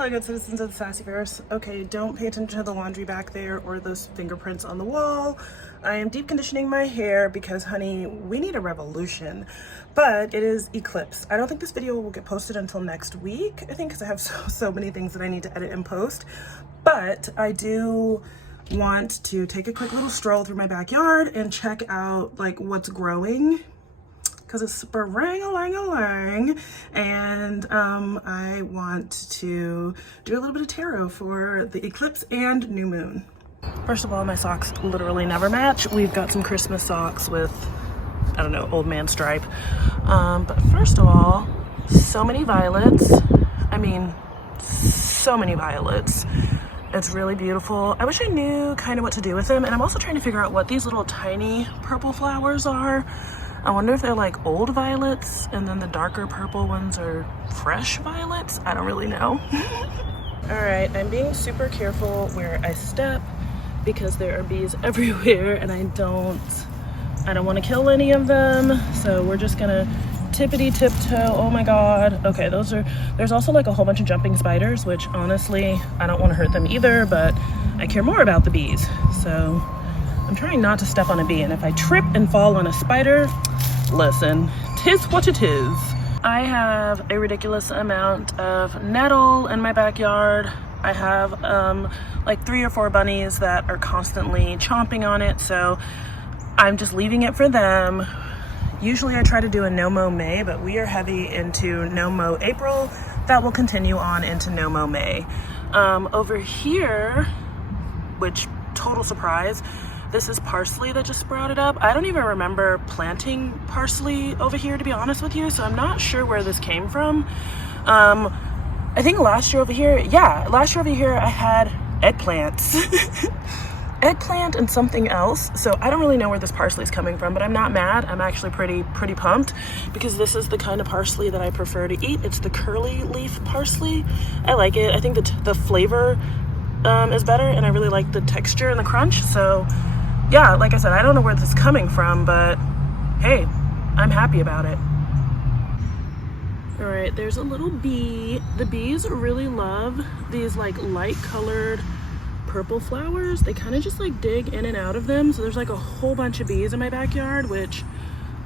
Hello, good citizens of the Sassyverse. Okay, don't pay attention to the laundry back there or those fingerprints on the wall. I am deep conditioning my hair because, honey, we need a revolution. But it is Eclipse. I don't think this video will get posted until next week, I think, because I have so many things that I need to edit and post. But I do want to take a quick little stroll through my backyard and check out like what's growing, because it's spring-a-lang-a-lang, and I want to do a little bit of tarot for the eclipse and new moon. First of all, my socks literally never match. We've got some Christmas socks with, I don't know, old man stripe. But first of all, so many violets. I mean, so many violets. It's really beautiful. I wish I knew kind of what to do with them, and I'm also trying to figure out what these little tiny purple flowers are. I wonder if they're like old violets and then the darker purple ones are fresh violets. I don't really know. All right, I'm being super careful where I step because there are bees everywhere and I don't want to kill any of them. So we're just gonna tippity tiptoe. Oh my God. Okay, there's also like a whole bunch of jumping spiders, which honestly, I don't want to hurt them either, but I care more about the bees. So I'm trying not to step on a bee, and if I trip and fall on a spider, listen, 'tis what it is. I have a ridiculous amount of nettle in my backyard. I have like 3 or 4 bunnies that are constantly chomping on it, so I'm just leaving it for them. Usually I try to do a no-mow May, but we are heavy into no-mow April. That will continue on into no-mow May. Over here, which total surprise, this is parsley that just sprouted up. I don't even remember planting parsley over here, to be honest with you, so I'm not sure where this came from. I think last year over here I had eggplants. Eggplant and something else, so I don't really know where this parsley is coming from, but I'm not mad. I'm actually pretty pumped because this is the kind of parsley that I prefer to eat. It's the curly leaf parsley. I like it. I think the flavor is better, and I really like the texture and the crunch. So yeah, like I said, I don't know where this is coming from, but hey, I'm happy about it. All right, there's a little bee. The bees really love these like light colored purple flowers. They kind of just like dig in and out of them. So there's like a whole bunch of bees in my backyard, which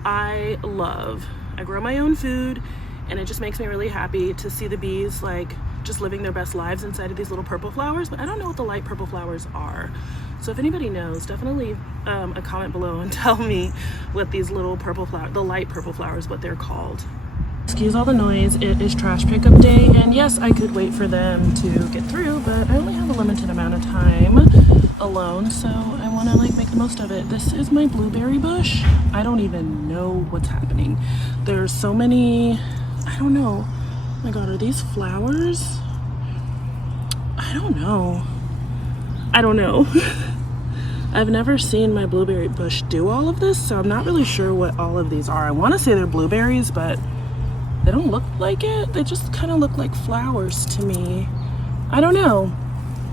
I love. I grow my own food, and it just makes me really happy to see the bees like just living their best lives inside of these little purple flowers, but I don't know what the light purple flowers are. So if anybody knows, definitely leave a comment below and tell me what these little purple the light purple flowers, what they're called. Excuse all the noise, it is trash pickup day, and yes, I could wait for them to get through, but I only have a limited amount of time alone, so I want to like make the most of it. This is my blueberry bush. I don't even know what's happening. There's so many, I don't know. Oh my God, are these flowers? I don't know. I've never seen my blueberry bush do all of this, so I'm not really sure what all of these are. I want to say they're blueberries, but they don't look like it. They just kind of look like flowers to me. I don't know.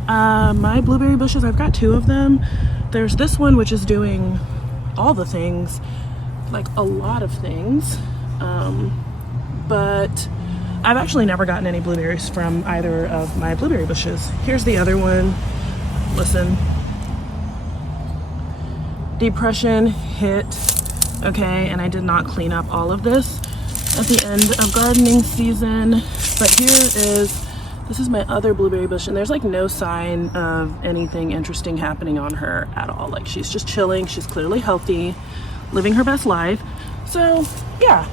My blueberry bushes, I've got 2 of them. There's this one which is doing all the things, like a lot of things. But I've actually never gotten any blueberries from either of my blueberry bushes. Here's the other one. Listen. Depression hit, okay, and I did not clean up all of this at the end of gardening season, but this is my other blueberry bush, and there's like no sign of anything interesting happening on her at all. Like, she's just chilling, she's clearly healthy, living her best life. So yeah,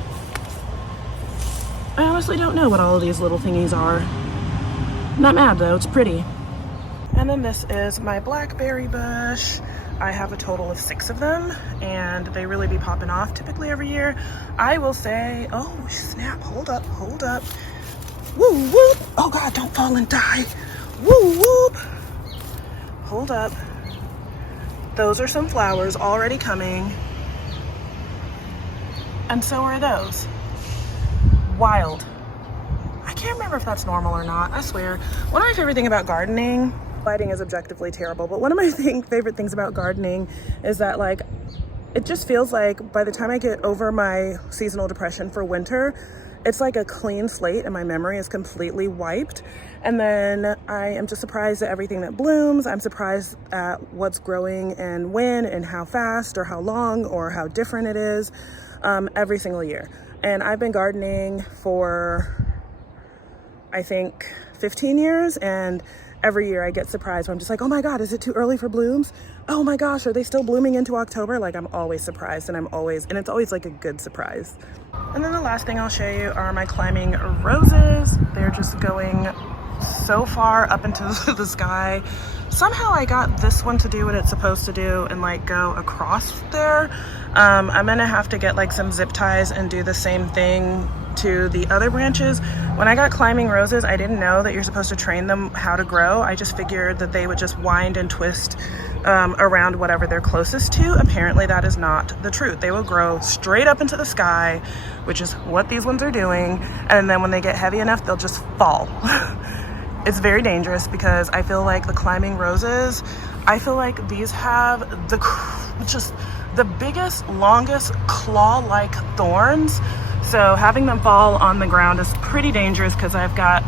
I honestly don't know what all of these little thingies are. Not mad though, it's pretty. And then this is my blackberry bush. I have a total of 6 of them, and they really be popping off typically every year. I will say, oh snap, hold up. Woo whoop, oh God, don't fall and die. Woo whoop, hold up. Those are some flowers already coming. And so are those. Wild. I can't remember if that's normal or not, I swear. One of my favorite things about gardening, lighting is objectively terrible, but one of my favorite things about gardening is that like it just feels like by the time I get over my seasonal depression for winter, it's like a clean slate and my memory is completely wiped. And then I am just surprised at everything that blooms. I'm surprised at what's growing and when and how fast or how long or how different it is every single year. And I've been gardening for, I think, 15 years, and every year I get surprised where I'm just like, oh my God, is it too early for blooms? Oh my gosh, are they still blooming into October? Like, I'm always surprised, and it's always like a good surprise. And then the last thing I'll show you are my climbing roses. They're just going so far up into the sky. Somehow I got this one to do what it's supposed to do and like go across there. I'm gonna have to get like some zip ties and do the same thing to the other branches. When I got climbing roses, I didn't know that you're supposed to train them how to grow. I just figured that they would just wind and twist around whatever they're closest to. Apparently that is not the truth. They will grow straight up into the sky, which is what these ones are doing. And then when they get heavy enough, they'll just fall. It's very dangerous because I feel like the climbing roses, I feel like these have just the biggest, longest claw-like thorns. So having them fall on the ground is pretty dangerous because I've got,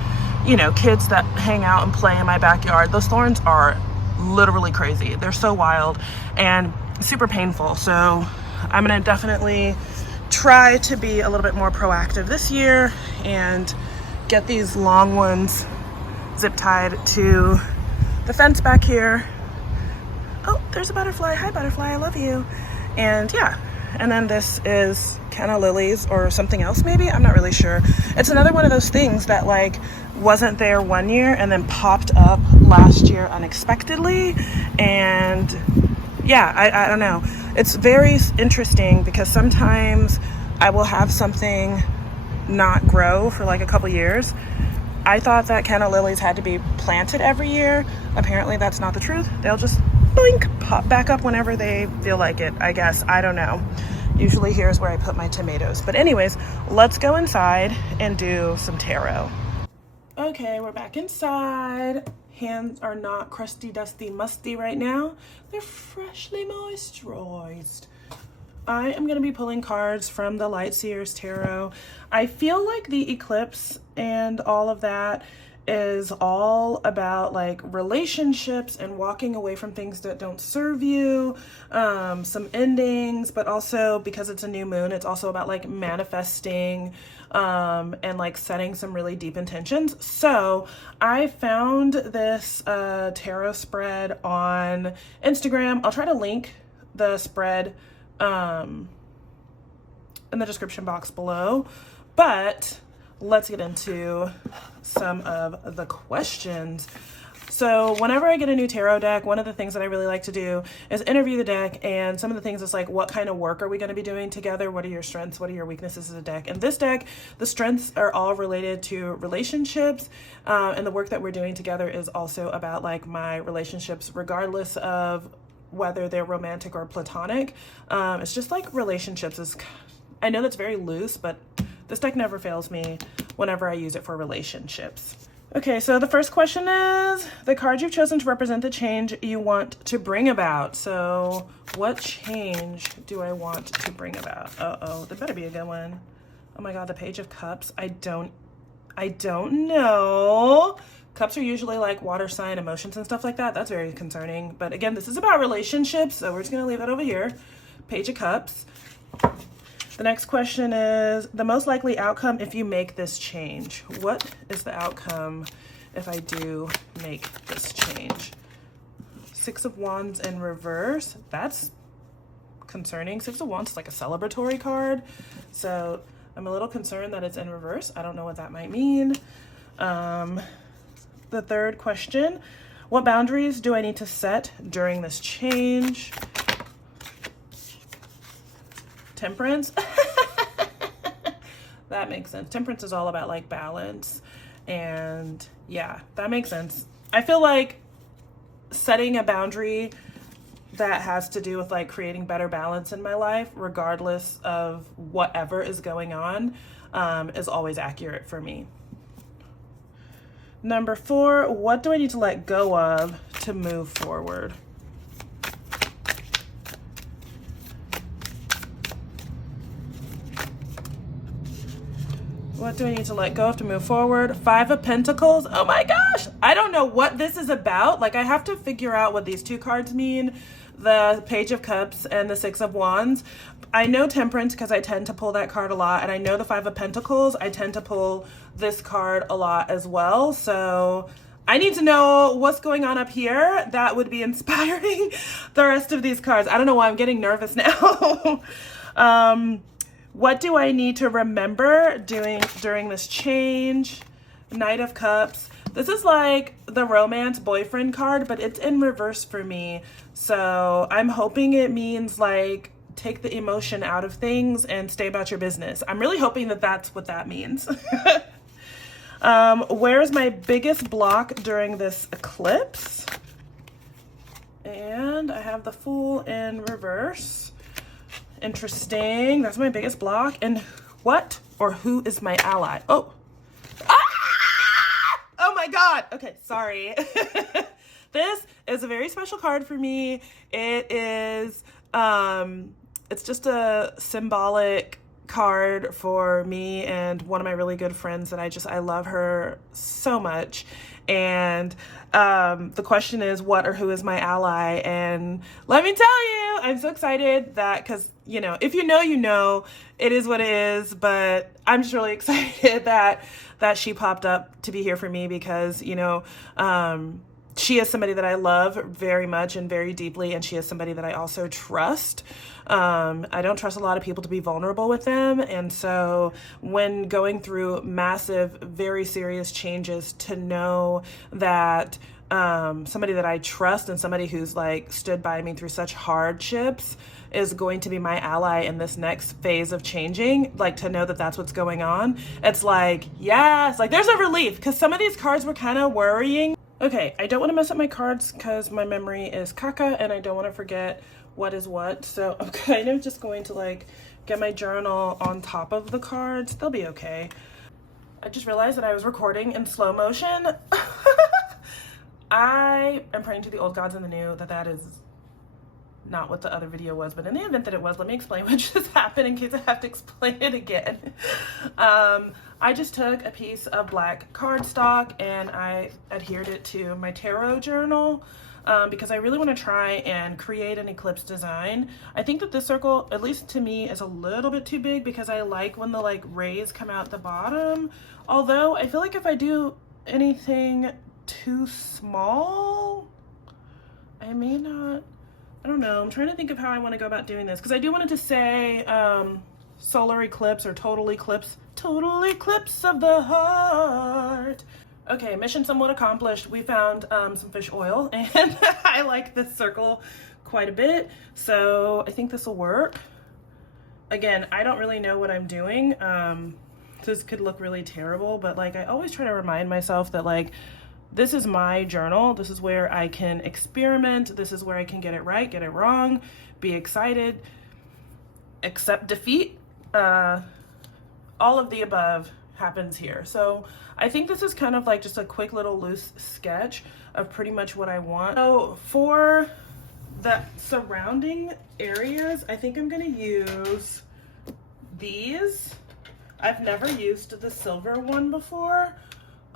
you know, kids that hang out and play in my backyard. Those thorns are literally crazy. They're so wild and super painful. So I'm gonna definitely try to be a little bit more proactive this year and get these long ones zip tied to the fence back here. Oh, there's a butterfly. Hi, butterfly, I love you. And yeah, and then this is canna lilies or something else maybe, I'm not really sure. It's another one of those things that like wasn't there one year and then popped up last year unexpectedly. And yeah, I don't know. It's very interesting because sometimes I will have something not grow for like a couple years. I thought that canna lilies had to be planted every year. Apparently that's not the truth. They'll just blink, pop back up whenever they feel like it, I guess. I don't know. Usually here's where I put my tomatoes. But anyways, let's go inside and do some taro. Okay, we're back inside. Hands are not crusty, dusty, musty right now. They're freshly moisturized. I am going to be pulling cards from the Lightseers Tarot. I feel like the Eclipse and all of that is all about like relationships and walking away from things that don't serve you, some endings, but also because it's a new moon, it's also about like manifesting and like setting some really deep intentions. So I found this tarot spread on Instagram. I'll try to link the spread in the description box below, but let's get into some of the questions. So whenever I get a new tarot deck, one of the things that I really like to do is interview the deck, and some of the things is like, what kind of work are we going to be doing together? What are your strengths? What are your weaknesses as a deck? And this deck, the strengths are all related to relationships, and the work that we're doing together is also about like my relationships, regardless of whether they're romantic or platonic. It's just like relationships I know that's very loose, but this deck never fails me whenever I use it for relationships. Okay, so the first question is the card you've chosen to represent the change you want to bring about. So what change do I want to bring about? Uh-oh, there better be a good one. Oh my God, the Page of Cups. I don't know. Cups are usually like water sign emotions and stuff like that. That's very concerning. But again, this is about relationships, so we're just gonna leave that over here. Page of Cups. The next question is the most likely outcome if you make this change. What is the outcome if I do make this change? Six of Wands in reverse. That's concerning. Six of Wands is like a celebratory card. So I'm a little concerned that it's in reverse. I don't know what that might mean. The third question, what boundaries do I need to set during this change? Temperance. That makes sense. Temperance is all about like balance, and yeah, that makes sense. I feel like setting a boundary that has to do with like creating better balance in my life, regardless of whatever is going on, is always accurate for me. Number 4, what do I need to let go of to move forward? What What do I need to let go of to move forward? Five of Pentacles. Oh my gosh. I don't know what this is about. Like, I have to figure out what these two cards mean. The Page of Cups and the Six of Wands. I know Temperance because I tend to pull that card a lot. And I know the Five of Pentacles. I tend to pull this card a lot as well. So I need to know what's going on up here. That would be inspiring the rest of these cards. I don't know why I'm getting nervous now. What do I need to remember during this change? Knight of Cups. This is like the romance boyfriend card, but it's in reverse for me. So I'm hoping it means like take the emotion out of things and stay about your business. I'm really hoping that that's what that means. Where's my biggest block during this eclipse? And I have the Fool in reverse. Interesting. That's my biggest block. And what or who is my ally? Oh. Ah! Oh my God. Okay, sorry. This is a very special card for me. It is, it's just a symbolic card for me and one of my really good friends that I love her so much. And the question is, what or who is my ally? And let me tell you, I'm so excited that, because, you know, if you know, you know, it is what it is. But I'm just really excited that she popped up to be here for me because, you know, she is somebody that I love very much and very deeply, and she is somebody that I also trust. I don't trust a lot of people to be vulnerable with them, and so when going through massive, very serious changes, to know that somebody that I trust and somebody who's like stood by me through such hardships is going to be my ally in this next phase of changing, like to know that that's what's going on, it's like, yes, like there's a relief, because some of these cards were kind of worrying. Okay, I don't want to mess up my cards because my memory is caca and I don't want to forget what is what. So I'm kind of just going to like get my journal on top of the cards. They'll be okay. I just realized that I was recording in slow motion. I am praying to the old gods and the new that is not what the other video was, but in the event that it was, let me explain what just happened in case I have to explain it again. I just took a piece of black cardstock and I adhered it to my tarot journal because I really want to try and create an eclipse design. I think that this circle, at least to me, is a little bit too big because I like when the like rays come out the bottom. Although I feel like if I do anything too small, I may not. I don't know. I'm trying to think of how I want to go about doing this because I do want it to say solar eclipse or total eclipse of the heart. Okay, mission somewhat accomplished. We found some fish oil and I like this circle quite a bit. So I think this will work. Again, I don't really know what I'm doing. This could look really terrible, but like I always try to remind myself that like this is my journal. This is where I can experiment. This is where I can get it right, get it wrong, be excited, accept defeat. All of the above happens here. So I think this is kind of like just a quick little loose sketch of pretty much what I want. So for the surrounding areas, I think I'm gonna use these. I've never used the silver one before.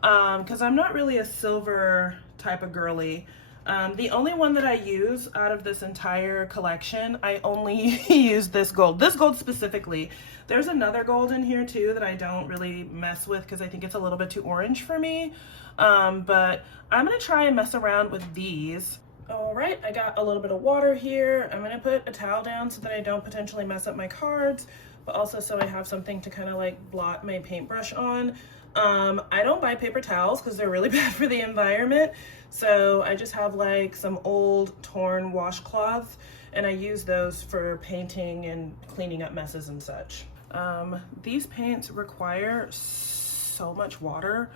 Because I'm not really a silver type of girly. The only one that I use out of this entire collection, I only use this gold specifically. There's another gold in here too that I don't really mess with because I think it's a little bit too orange for me. But I'm gonna try and mess around with these. All right, I got a little bit of water here. I'm gonna put a towel down so that I don't potentially mess up my cards, but also so I have something to kind of like blot my paintbrush on. I don't buy paper towels because they're really bad for the environment. So I just have like some old torn washcloths and I use those for painting and cleaning up messes and such. These paints require so much water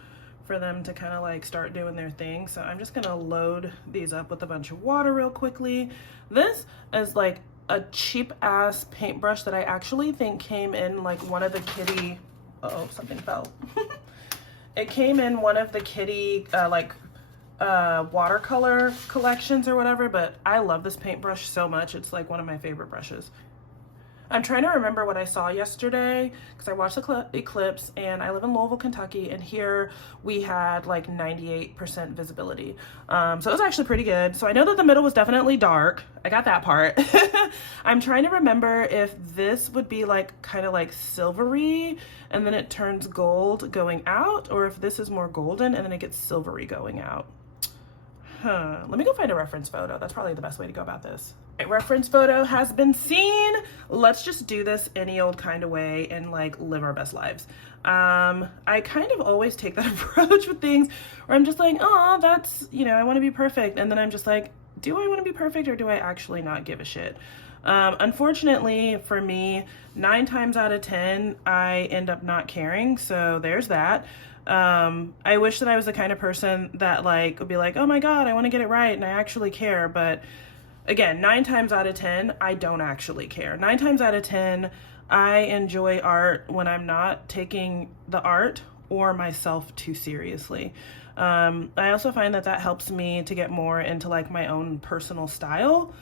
for them to kind of like start doing their thing. So I'm just gonna load these up with a bunch of water real quickly. This is like a cheap ass paintbrush that I actually think came in like one of the kitty, uh-oh, something fell. It came in one of the kitty watercolor collections or whatever, but I love this paintbrush so much. It's like one of my favorite brushes. I'm trying to remember what I saw yesterday because I watched the Eclipse, and I live in Louisville, Kentucky, and here we had like 98% visibility. So it was actually pretty good. So I know that the middle was definitely dark. I got that part. I'm trying to remember if this would be like kind of like silvery and then it turns gold going out, or if this is more golden and then it gets silvery going out. Let me go find a reference photo. That's probably the best way to go about this. Reference photo has been seen. Let's just do this any old kind of way and like live our best lives. I kind of always take that approach with things where I'm just like, oh, that's, you know, I want to be perfect. And then I'm just like, do I want to be perfect or do I actually not give a shit? Unfortunately for me, 9 times out of 10, I end up not caring. So there's that. I wish that I was the kind of person that like would be like, oh my God, I want to get it right and I actually care. But again, 9 times out of 10, I don't actually care. 9 times out of 10, I enjoy art when I'm not taking the art or myself too seriously. I also find that that helps me to get more into like my own personal style,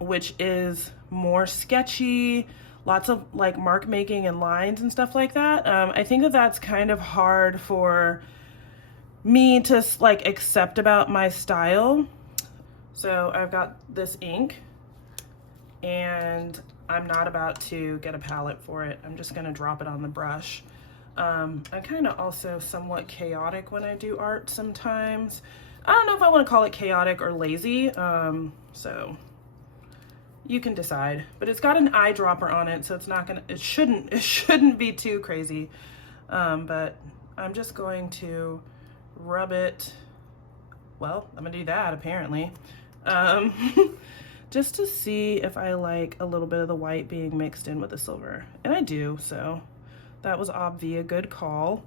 which is more sketchy, lots of like mark making and lines and stuff like that. I think that that's kind of hard for me to like accept about my style. So I've got this ink and I'm not about to get a palette for it. I'm just gonna drop it on the brush. I'm kind of also somewhat chaotic when I do art sometimes. I don't know if I want to call it chaotic or lazy, so you can decide. But it's got an eyedropper on it, so it's not gonna, it shouldn't be too crazy. But I'm just going to rub it. Well, I'm gonna do that apparently. Just to see if I like a little bit of the white being mixed in with the silver, and I do, so that was obviously a good call.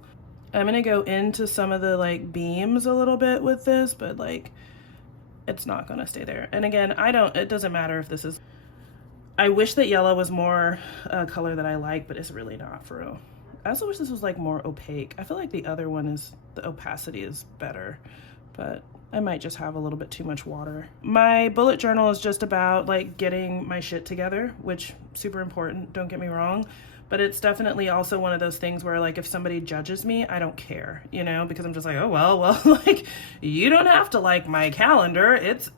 I'm gonna go into some of the like beams a little bit with this, but like it's not gonna stay there. And again, it doesn't matter if this is, I wish that yellow was more a color that I like, but it's really not for real. I also wish this was like more opaque. I feel like the other one is, the opacity is better, but I might just have a little bit too much water. My bullet journal is just about like getting my shit together, which super important, don't get me wrong. But it's definitely also one of those things where like if somebody judges me, I don't care, you know, because I'm just like, oh, well, like you don't have to like my calendar. It's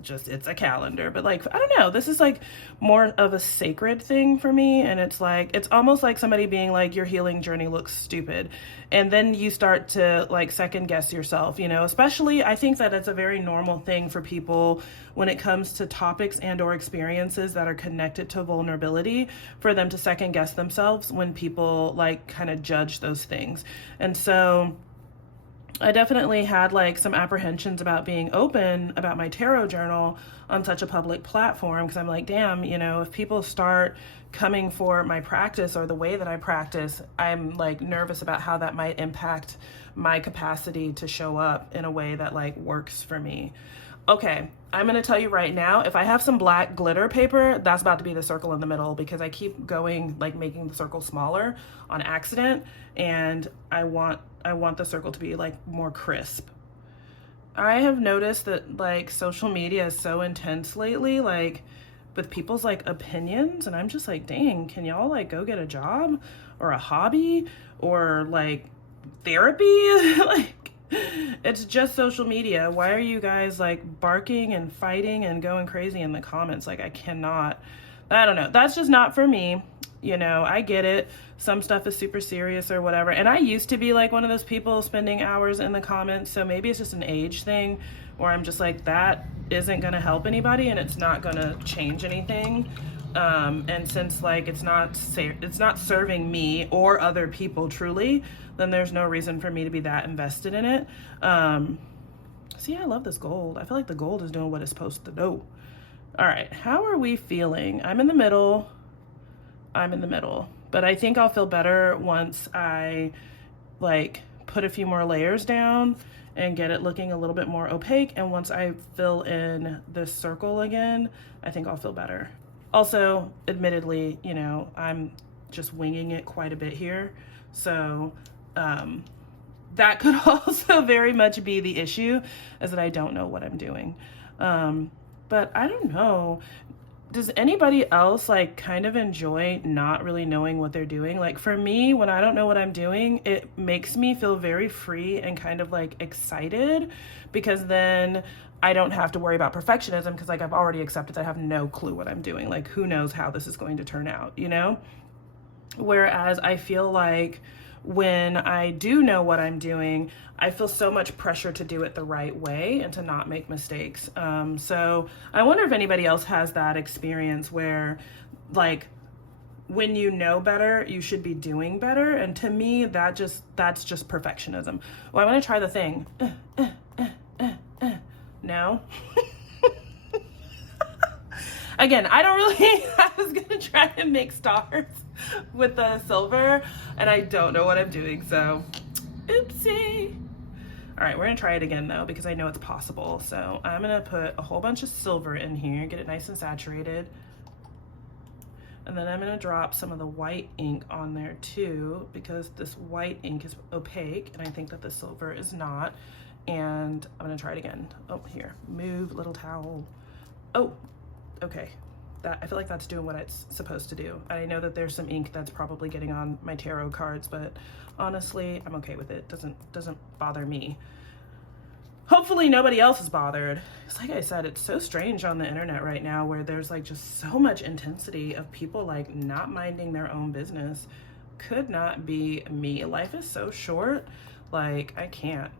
a calendar. But like, I don't know, this is like more of a sacred thing for me. And it's like, it's almost like somebody being like, your healing journey looks stupid. And then you start to like second guess yourself, you know, especially I think that it's a very normal thing for people when it comes to topics and or experiences that are connected to vulnerability, for them to second guess themselves when people like kind of judge those things. And so I definitely had like some apprehensions about being open about my tarot journal on such a public platform, because I'm like, damn, you know, if people start coming for my practice or the way that I practice, I'm like nervous about how that might impact my capacity to show up in a way that like works for me. Okay, I'm gonna tell you right now, if I have some black glitter paper, that's about to be the circle in the middle, because I keep going like making the circle smaller on accident, and I want the circle to be like more crisp. I have noticed that like social media is so intense lately, like with people's like opinions, and I'm just like, dang, can y'all like go get a job or a hobby or like therapy? Like, it's just social media. Why are you guys like barking and fighting and going crazy in the comments? Like, I don't know. That's just not for me. You know, I get it. Some stuff is super serious or whatever. And I used to be like one of those people spending hours in the comments. So maybe it's just an age thing where I'm just like, that isn't going to help anybody and it's not going to change anything. And since like it's not serving me or other people truly, then there's no reason for me to be that invested in it. See, I love this gold. I feel like the gold is doing what it's supposed to do. All right, how are we feeling? I'm in the middle, but I think I'll feel better once I like put a few more layers down and get it looking a little bit more opaque. And once I fill in this circle again, I think I'll feel better. Also, admittedly, you know, I'm just winging it quite a bit here. So that could also very much be the issue, is that I don't know what I'm doing. But I don't know. does anybody else like kind of enjoy not really knowing what they're doing? Like for me, when I don't know what I'm doing, it makes me feel very free and kind of like excited, because then I don't have to worry about perfectionism, because like I've already accepted that I have no clue what I'm doing. Like who knows how this is going to turn out, you know? Whereas I feel like when I do know what I'm doing, I feel so much pressure to do it the right way and to not make mistakes. So I wonder if anybody else has that experience where, like, when you know better, you should be doing better. And to me, that's just perfectionism. Well, I want to try the thing. No. Again, I don't really, I was gonna try to make stars with the silver, and I don't know what I'm doing, so oopsie. All right, we're gonna try it again though, because I know it's possible. So I'm gonna put a whole bunch of silver in here, get it nice and saturated. And then I'm gonna drop some of the white ink on there too, because this white ink is opaque, and I think that the silver is not. And I'm gonna try it again. Oh, here, move little towel. Oh, okay. I feel like that's doing what it's supposed to do. I know that there's some ink that's probably getting on my tarot cards, but honestly, I'm okay with it. Doesn't bother me. Hopefully nobody else is bothered. It's like I said, it's so strange on the internet right now, where there's like just so much intensity of people like not minding their own business. Could not be me. Life is so short. Like, I can't.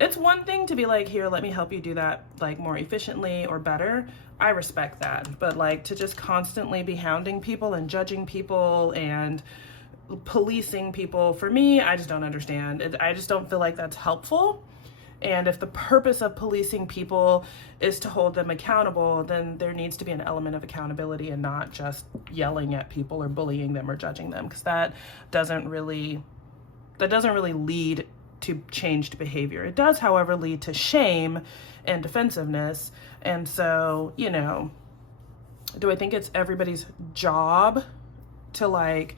It's one thing to be like, here, let me help you do that like more efficiently or better. I respect that. But like to just constantly be hounding people and judging people and policing people, for me, I just don't understand. I just don't feel like that's helpful. And if the purpose of policing people is to hold them accountable, then there needs to be an element of accountability and not just yelling at people or bullying them or judging them, because that doesn't really lead to changed behavior. It does, however, lead to shame and defensiveness. And so, you know, do I think it's everybody's job to like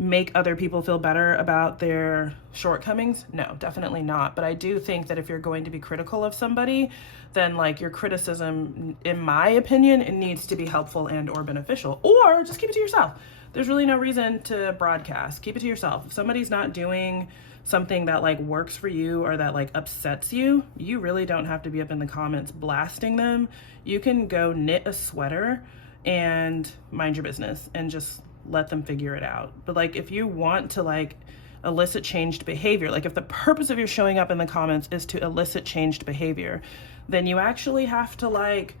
make other people feel better about their shortcomings? No, definitely not. But I do think that if you're going to be critical of somebody, then like your criticism, in my opinion, it needs to be helpful and or beneficial, or just keep it to yourself. There's really no reason to broadcast. Keep it to yourself. If somebody's not doing something that like works for you or that like upsets you, you really don't have to be up in the comments blasting them. You can go knit a sweater and mind your business and just let them figure it out. But like if you want to like elicit changed behavior, like if the purpose of your showing up in the comments is to elicit changed behavior, then you actually have to like,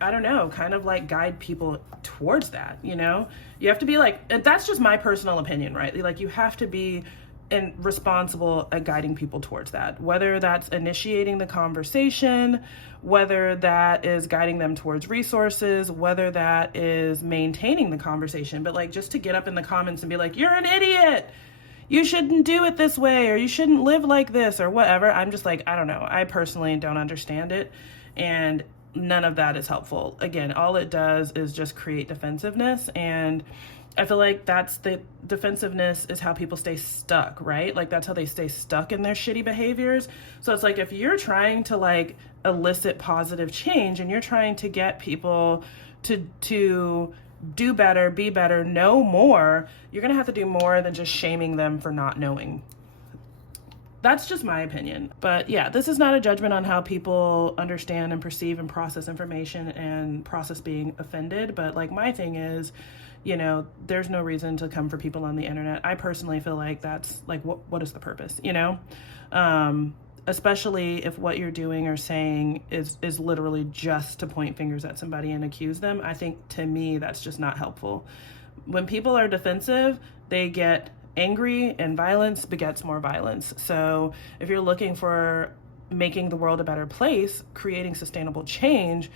I don't know, kind of like guide people towards that, you know? You have to be like, and that's just my personal opinion, right? Like you have to be responsible at guiding people towards that, whether that's initiating the conversation, whether that is guiding them towards resources, whether that is maintaining the conversation. But like just to get up in the comments and be like, you're an idiot, you shouldn't do it this way, or you shouldn't live like this, or whatever. I'm just like, I don't know. I personally don't understand it. And none of that is helpful. Again, all it does is just create defensiveness. And I feel like that's the defensiveness is how people stay stuck, right? Like that's how they stay stuck in their shitty behaviors. So it's like if you're trying to like elicit positive change and you're trying to get people to do better, be better, know more, you're gonna have to do more than just shaming them for not knowing. That's just my opinion. But yeah, this is not a judgment on how people understand and perceive and process information and process being offended. But like my thing is, you know, there's no reason to come for people on the internet. I personally feel like that's like, what is the purpose, you know? Especially if what you're doing or saying is literally just to point fingers at somebody and accuse them. I think to me, that's just not helpful. When people are defensive, they get angry, and violence begets more violence. So if you're looking for making the world a better place, creating sustainable change,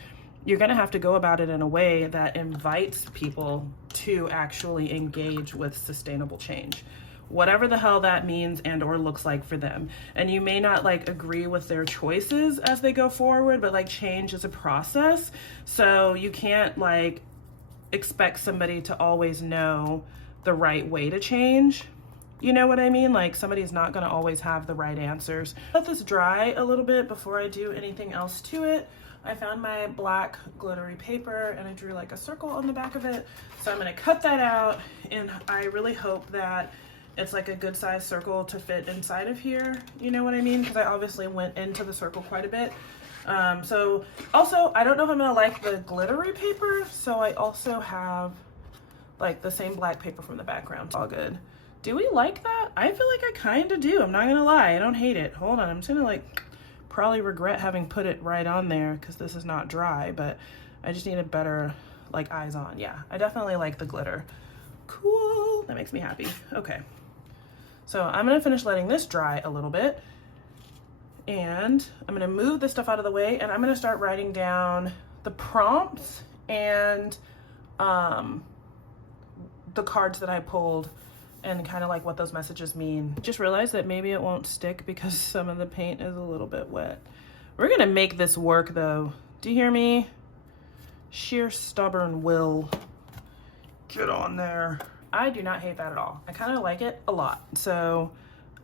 you're going to have to go about it in a way that invites people to actually engage with sustainable change, whatever the hell that means and or looks like for them. And you may not like agree with their choices as they go forward, but like change is a process. So you can't like expect somebody to always know the right way to change. You know what I mean? Like somebody's not gonna always have the right answers. Let this dry a little bit before I do anything else to it. I found my black glittery paper and I drew like a circle on the back of it. So I'm gonna cut that out, and I really hope that it's like a good size circle to fit inside of here. You know what I mean? Because I obviously went into the circle quite a bit. So also, I don't know if I'm gonna like the glittery paper. So I also have like the same black paper from the background. It's all good. Do we like that? I feel like I kind of do. I'm not gonna lie. I don't hate it. Hold on. I'm just gonna like probably regret having put it right on there because this is not dry, but I just need a better like eyes on. Yeah, I definitely like the glitter. Cool. That makes me happy. Okay. So I'm gonna finish letting this dry a little bit, and I'm gonna move this stuff out of the way, and I'm gonna start writing down the prompts and the cards that I pulled and kind of like what those messages mean. Just realized that maybe it won't stick because some of the paint is a little bit wet. We're gonna make this work though. Do you hear me? Sheer stubborn will. Get on there. I do not hate that at all. I kind of like it a lot. So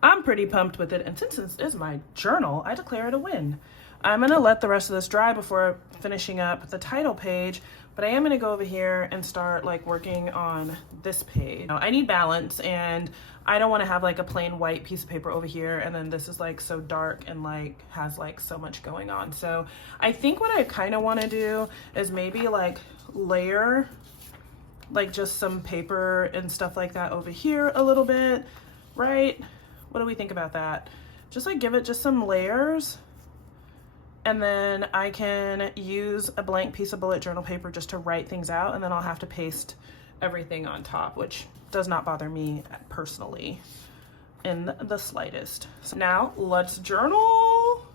I'm pretty pumped with it. And since this is my journal, I declare it a win. I'm gonna let the rest of this dry before finishing up the title page, but I am gonna go over here and start like working on this page. Now, I need balance, and I don't wanna have like a plain white piece of paper over here, and then this is like so dark and like has like so much going on. So I think what I kinda wanna do is maybe like layer like just some paper and stuff like that over here a little bit, right? What do we think about that? Just like give it just some layers, and then I can use a blank piece of bullet journal paper just to write things out, and then I'll have to paste everything on top, which does not bother me personally in the slightest. So now let's journal.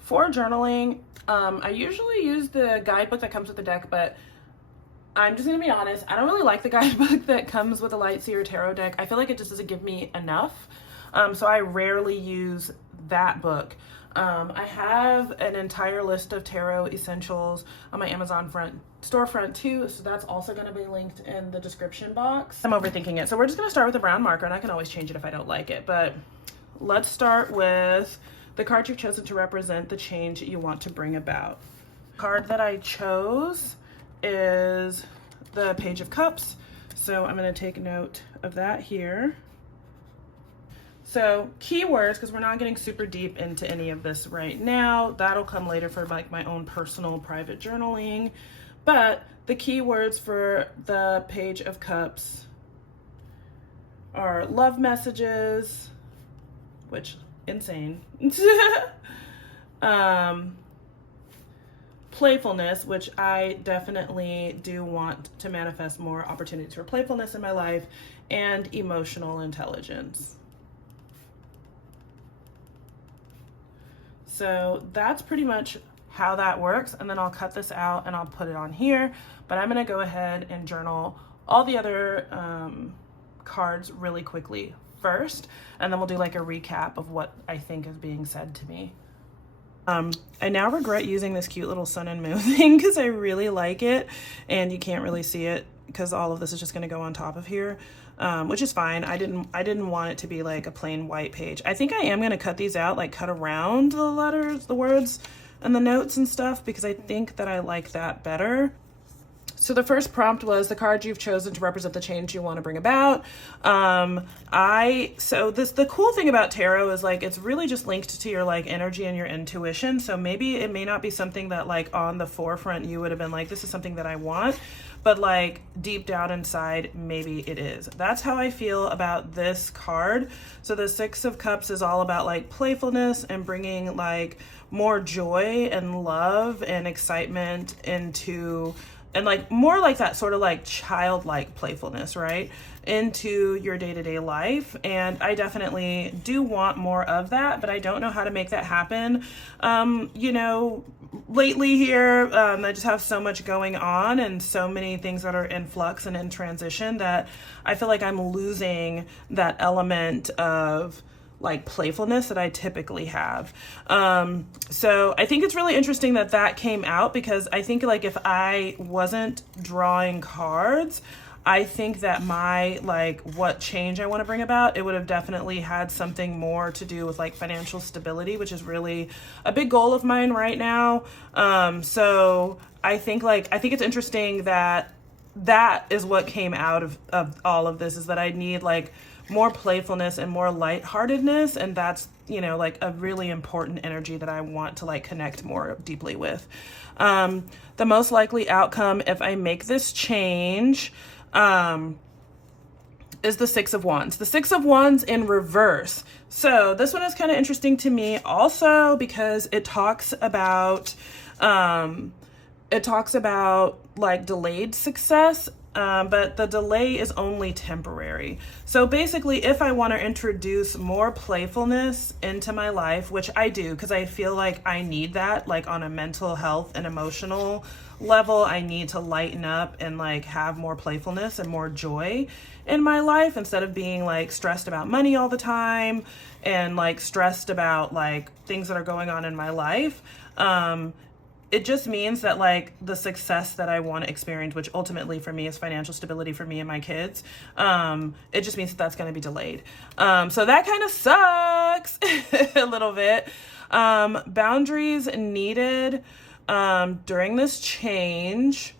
For journaling, I usually use the guidebook that comes with the deck, but I'm just gonna be honest, I don't really like the guidebook that comes with the Lightseer Tarot deck. I feel like it just doesn't give me enough. So I rarely use that book. I have an entire list of tarot essentials on my Amazon storefront too, so that's also going to be linked in the description box. I'm overthinking it, so we're just going to start with a brown marker, and I can always change it if I don't like it, but let's start with the card you've chosen to represent the change you want to bring about. The card that I chose is the Page of Cups, so I'm going to take note of that here. So keywords, because we're not getting super deep into any of this right now, that'll come later for like my own personal private journaling. But the keywords for the Page of Cups are love messages, which insane. Playfulness, which I definitely do want to manifest more opportunities for playfulness in my life, and emotional intelligence. So that's pretty much how that works. And then I'll cut this out and I'll put it on here, but I'm gonna go ahead and journal all the other cards really quickly first, and then we'll do like a recap of what I think is being said to me. I now regret using this cute little sun and moon thing because I really like it, and you can't really see it because all of this is just going to go on top of here, which is fine. I didn't want it to be like a plain white page. I think I am going to cut these out, like cut around the letters, the words, and the notes and stuff, because I think that I like that better. So the first prompt was the card you've chosen to represent the change you want to bring about. The cool thing about tarot is like, it's really just linked to your like energy and your intuition. So maybe it may not be something that like on the forefront you would have been like, this is something that I want, but like deep down inside, maybe it is. That's how I feel about this card. So the Six of Cups is all about like playfulness and bringing like more joy and love and excitement into, and like more like that sort of like childlike playfulness, right, into your day-to-day life. And I definitely do want more of that, but I don't know how to make that happen. You know, lately here, I just have so much going on and so many things that are in flux and in transition that I feel like I'm losing that element of like playfulness that I typically have. So I think it's really interesting that that came out, because I think like if I wasn't drawing cards, I think that my, like, what change I want to bring about, it would have definitely had something more to do with like financial stability, which is really a big goal of mine right now. So I think it's interesting that that is what came out of all of this, is that I need like more playfulness and more lightheartedness. And that's, you know, like a really important energy that I want to like connect more deeply with. The most likely outcome if I make this change, is the Six of Wands. The Six of Wands in reverse. So this one is kind of interesting to me also because it talks about like delayed success, but the delay is only temporary. So basically, if I want to introduce more playfulness into my life, which I do, because I feel like I need that, like on a mental health and emotional level, I need to lighten up and like have more playfulness and more joy in my life instead of being like stressed about money all the time and like stressed about like things that are going on in my life. It just means that like the success that I want to experience, which ultimately for me is financial stability for me and my kids, it just means that that's going to be delayed. So that kind of sucks a little bit. Boundaries needed during this change.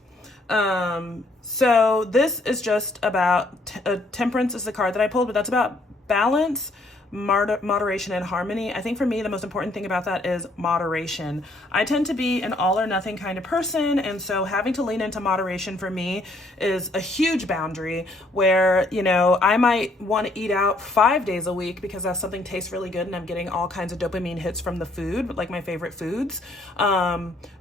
So this is just about temperance is the card that I pulled, but that's about balance, moderation, and harmony. I think for me, the most important thing about that is moderation. I tend to be an all or nothing kind of person. And so having to lean into moderation for me is a huge boundary where, you know, I might want to eat out 5 days a week because that something tastes really good and I'm getting all kinds of dopamine hits from the food, like my favorite foods,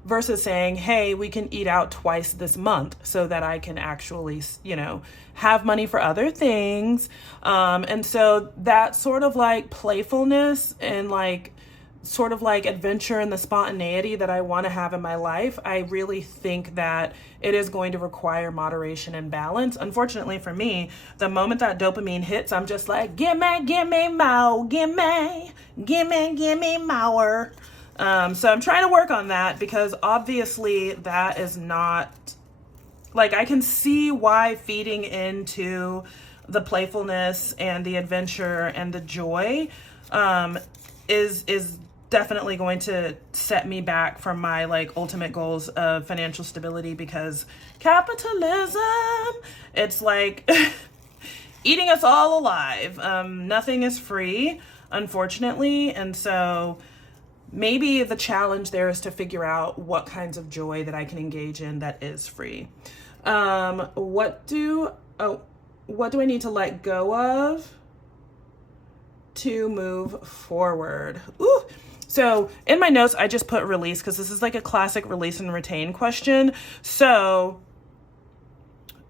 versus saying, hey, we can eat out twice this month so that I can actually, you know, have money for other things. And so that sort of like playfulness and like sort of like adventure and the spontaneity that I want to have in my life, I really think that it is going to require moderation and balance. Unfortunately for me, the moment that dopamine hits, I'm just like, gimme more, gimme more. So I'm trying to work on that because obviously that is not, like, I can see why feeding into the playfulness and the adventure and the joy is definitely going to set me back from my like ultimate goals of financial stability, because capitalism, it's like eating us all alive. Nothing is free, unfortunately. And so maybe the challenge there is to figure out what kinds of joy that I can engage in that is free. What do I need to let go of to move forward? Ooh. So in my notes, I just put release because this is like a classic release and retain question. So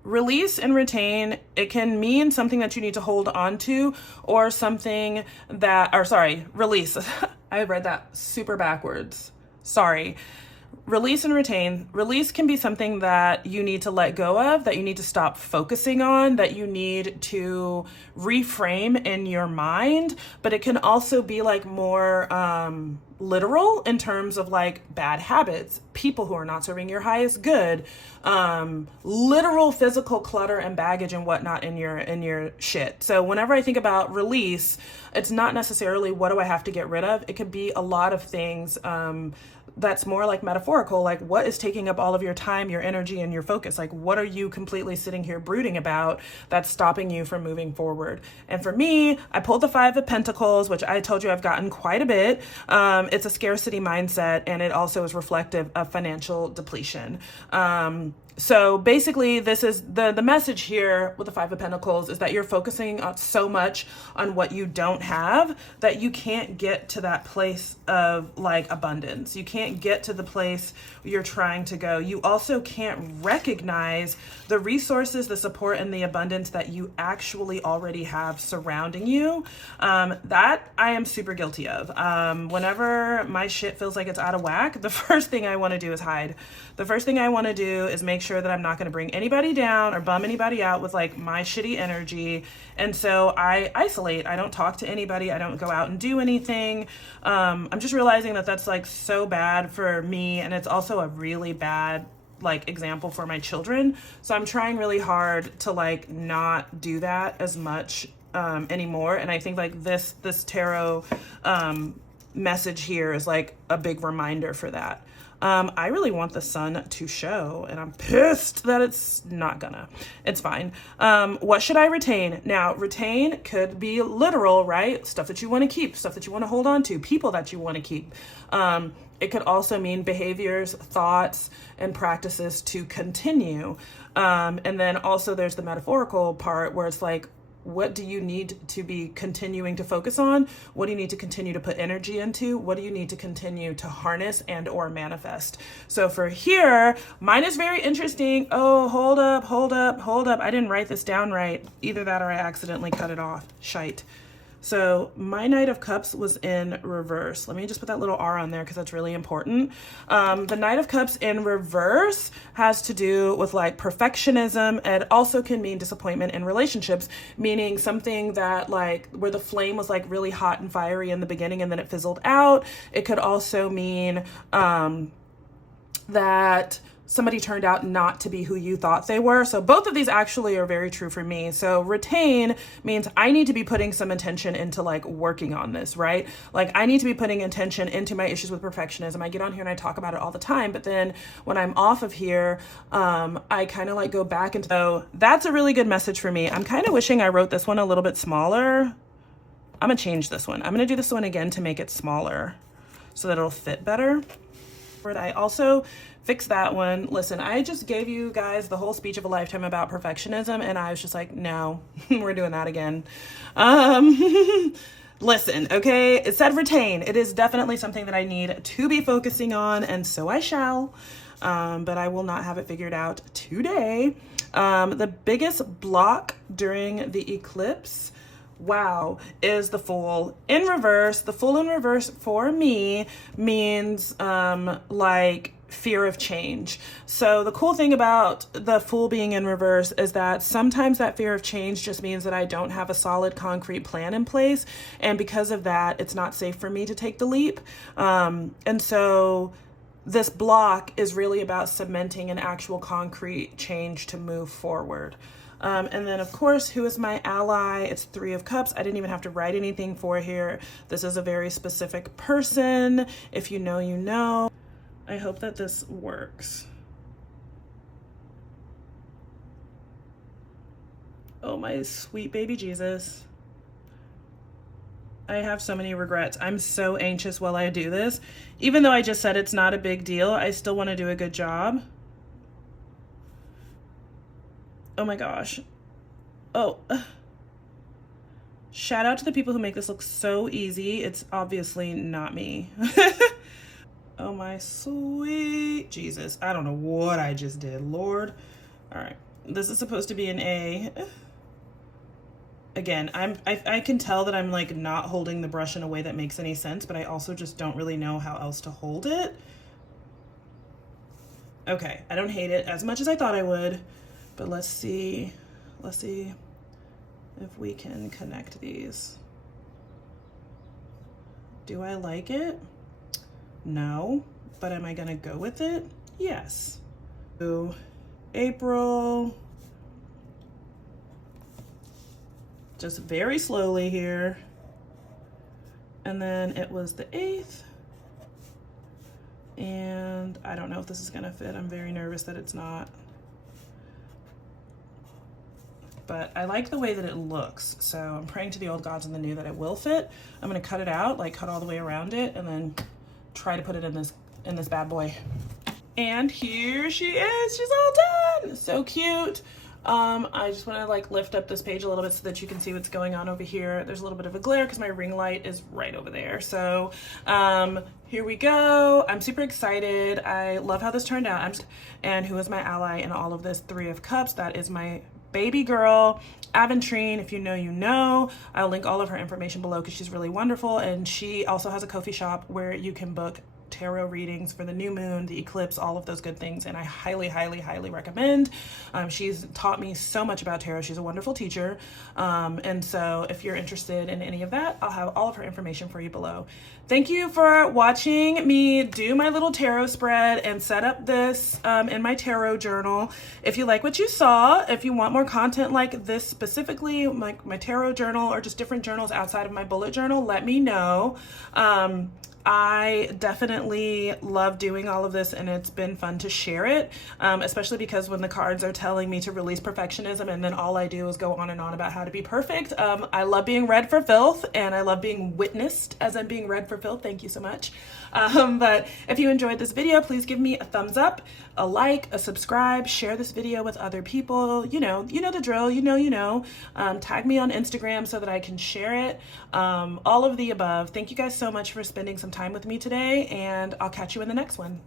release and retain, it can mean something that you need to hold on to or something that, or sorry, release. I read that super backwards. Sorry. Release and retain. Release can be something that you need to let go of, that you need to stop focusing on, that you need to reframe in your mind. But it can also be like more literal in terms of like bad habits, people who are not serving your highest good, literal physical clutter and baggage and whatnot in your shit. So whenever I think about release, it's not necessarily what do I have to get rid of. It could be a lot of things that's more like metaphorical, like what is taking up all of your time, your energy, and your focus? Like what are you completely sitting here brooding about that's stopping you from moving forward? And for me, I pulled the Five of Pentacles, which I told you I've gotten quite a bit. It's a scarcity mindset, and it also is reflective of financial depletion. So basically, this is the message here with the Five of Pentacles is that you're focusing on so much on what you don't have that you can't get to that place of like abundance. You can't get to the place you're trying to go. You also can't recognize the resources, the support, and the abundance that you actually already have surrounding you. That I am super guilty of. Whenever my shit feels like it's out of whack, the first thing I want to do is hide. The first thing I want to do is make sure that I'm not going to bring anybody down or bum anybody out with like my shitty energy. And so I isolate. I don't talk to anybody. I don't go out and do anything. I'm just realizing that that's like so bad for me. And it's also a really bad like example for my children. So I'm trying really hard to like not do that as much anymore. And I think like this tarot message here is like a big reminder for that. I really want the sun to show, and I'm pissed that it's not gonna. It's fine. What should I retain? Now, retain could be literal, right? Stuff that you want to keep, stuff that you want to hold on to, people that you want to keep. It could also mean behaviors, thoughts, and practices to continue. And then also there's the metaphorical part where it's like, what do you need to be continuing to focus on? What do you need to continue to put energy into? What do you need to continue to harness and or manifest? So for here, mine is very interesting. Oh, hold up. I didn't write this down right. Either that or I accidentally cut it off. Shite. So my Knight of Cups was in reverse. Let me just put that little R on there because that's really important. The Knight of Cups in reverse has to do with like perfectionism. It also can mean disappointment in relationships, meaning something that like where the flame was like really hot and fiery in the beginning and then it fizzled out. It could also mean that somebody turned out not to be who you thought they were. So both of these actually are very true for me. So retain means I need to be putting some attention into like working on this, right? Like I need to be putting attention into my issues with perfectionism. I get on here and I talk about it all the time, but then when I'm off of here, I kind of like go back into, so that's a really good message for me. I'm kind of wishing I wrote this one a little bit smaller. I'm gonna change this one. I'm gonna do this one again to make it smaller so that it'll fit better. I also fixed that one. Listen, I just gave you guys the whole speech of a lifetime about perfectionism, and I was just like, no, we're doing that again. Listen, okay, it said retain. It is definitely something that I need to be focusing on, and so I shall, but I will not have it figured out today. The biggest block during the eclipse, wow, is the Fool in reverse. The Fool in reverse for me means like fear of change. So the cool thing about the Fool being in reverse is that sometimes that fear of change just means that I don't have a solid concrete plan in place, and because of that it's not safe for me to take the leap. And so this block is really about cementing an actual concrete change to move forward. And then of course, who is my ally? It's Three of Cups. I didn't even have to write anything for here. This is a very specific person. If you know, you know. I hope that this works. Oh, my sweet baby Jesus. I have so many regrets. I'm so anxious while I do this. Even though I just said it's not a big deal, I still want to do a good job. Oh my gosh. Oh. Shout out to the people who make this look so easy. It's obviously not me. Oh my sweet Jesus. I don't know what I just did, Lord. All right. This is supposed to be an A. Again, I can tell that I'm like not holding the brush in a way that makes any sense, but I also just don't really know how else to hold it. Okay, I don't hate it as much as I thought I would, but let's see if we can connect these. Do I like it? No, but am I gonna go with it? Yes. So April, just very slowly here. And then it was the 8th. And I don't know if this is gonna fit. I'm very nervous that it's not. But I like the way that it looks. So I'm praying to the old gods and the new that it will fit. I'm gonna cut it out, like cut all the way around it, and then try to put it in this bad boy. And here she is. She's all done. So cute. I just want to like lift up this page a little bit so that you can see what's going on over here. There's a little bit of a glare because my ring light is right over there. So here we go. I'm super excited. I love how this turned out. And who is my ally in all of this? Three of Cups. That is my baby girl, Aventurine. If you know, you know. I'll link all of her information below because she's really wonderful. And she also has a Ko-fi shop where you can book tarot readings for the new moon, the eclipse, all of those good things, and I highly, highly, highly recommend. She's taught me so much about tarot. She's a wonderful teacher, and so if you're interested in any of that, I'll have all of her information for you below. Thank you for watching me do my little tarot spread and set up this in my tarot journal. If you like what you saw, if you want more content like this specifically, like my tarot journal or just different journals outside of my bullet journal, let me know. I definitely love doing all of this, and it's been fun to share it, especially because when the cards are telling me to release perfectionism and then all I do is go on and on about how to be perfect. I love being read for filth, and I love being witnessed as I'm being read for filth. Thank you so much. But if you enjoyed this video, please give me a thumbs up, a like, a subscribe, share this video with other people. You know the drill, tag me on Instagram so that I can share it. All of the above. Thank you guys so much for spending some time with me today, and I'll catch you in the next one.